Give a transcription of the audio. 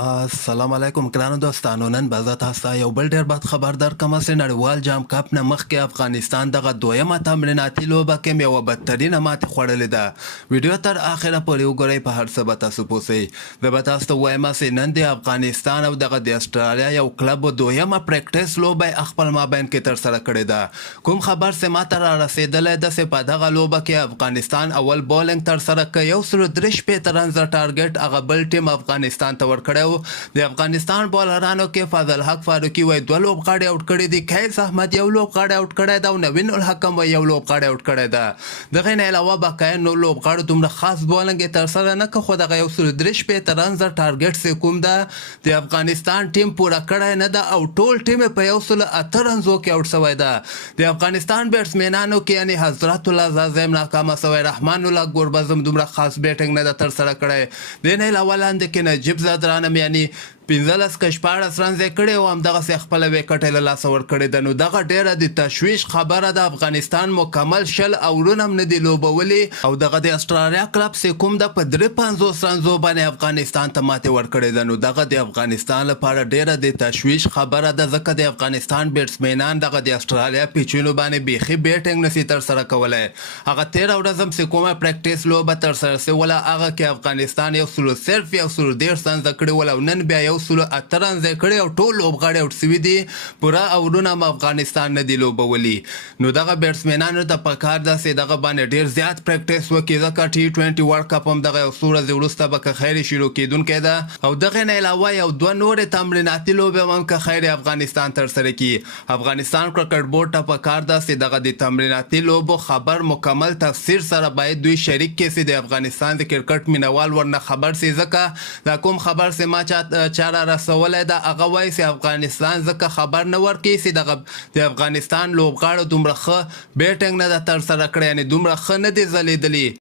السلام علیکم ګرانو دوستانو. نن به زه تاسو ته یو بل ډېر بد خبر درکړم چې نړیوال جام کپ نه مخکې افغانستان دغه دویمه تمریناتي لوبه کې یوه بدترینه ماتې خوړلې ده. ویډیو تر اخره پورې وګورئ، په هر څه به تاسو پوه سئ. زه به تاسو ته ووایم چې نن د افغانستان او دغه د اسټرالیا یو کلب دویمه پریکټس لوبه یې خپل مابین کې ترسره کړې ده. کوم خبر چې ما ته را رسېدلی ده چې په دغه لوبه کې افغانستان اول بولینګ ترسره کړ، 103 رنز ټارګټ هغه بل ټیم افغانستان ته ورکړی. د افغانستان بالرانو کې فضل حق فاروقي وایي 2 لوبغاړي آوټ کړي دي، قیس احمد یو لوبغاړی آوټ کړی ده او نوین الحکم وایي یو لوبغاړی آوټ کړی ده. دغه نه علاوه بقایه نور لوبغاړو دومره خاص بولنګ یې ترسره نه کړ، خو دغه 103 رنز ټارګټ چې کوم ده د افغانستان ټیم پوره کړی نه ده او ټول ټیم یې په 108 رنزو کې آوټ شوی ده. د افغانستان بیټسمینانو کې یعنې حضرت الله زازم ناکامه شوی، رحمان الله ګوربزم دومره خاص بیټنګ نه ده ترسره کړی. د نه علاوه لاندې کې نجیب زادرانه یعنی 15 که 14 رنز یې کړی او همدغسې خپله ویکټ یې له لاسه ورکړې ده. نو دغه ډېره د تشویش خبره ده. افغانستان مکمل 10 اورونه هم نه دي لوبولي او دغه د اسټرالیا کلب چې کوم ده په 53 رنزو باندې افغانستان ته ماتې ورکړې ده. نو دغه د افغانستان لپاره ډېره د تشویش خبره ده، ځکه د افغانستان بیټسمینان دغه د اسټرالیا پیچونو باندې بیخي بیټنګ نشي ترسره کولی. هغه تېره ورځ هم چې کومه پریکټس لوبه ترسره سوله هغه کې افغانستان صرف 110 رنزه کړي ول او نن بیا 108 رنزه کړي او ټول لوبغاړي آوټ سوي دي. پوره اورونه هم افغانستان نه دي لوبولي. نو دغه بیټسمینانو ته پکار ده چې دغه باندې ډېر زیات پریکټس وکړي، ځکه T20 ورلډ کپ هم دغه یو څو ورځې وروسته به که خیر شروع کېدونکی ده او دغې نه علاوه یو 2 نورې تمریناتي لوبې هم که خیر افغانستان ترسره کړي. افغانستان کرکټ بورډ ته پکار ده چې دغه د تمریناتي لوبو خبر مکمل تفسیر سره باید دوی شریک کړي چې د افغانستان د کرکټ مینوال ورنه خبر سي، ځکه دا کوم خبر چې ما چا را رسولی ده هغه وایي چې افغانستان ځکه خبر نه ورکوي چې دغه د افغانستان لوبغاړو دومره ښه بیټنګ نه ده ترسره کړې، یعنې دومره ښه نه دي ځلېدلي.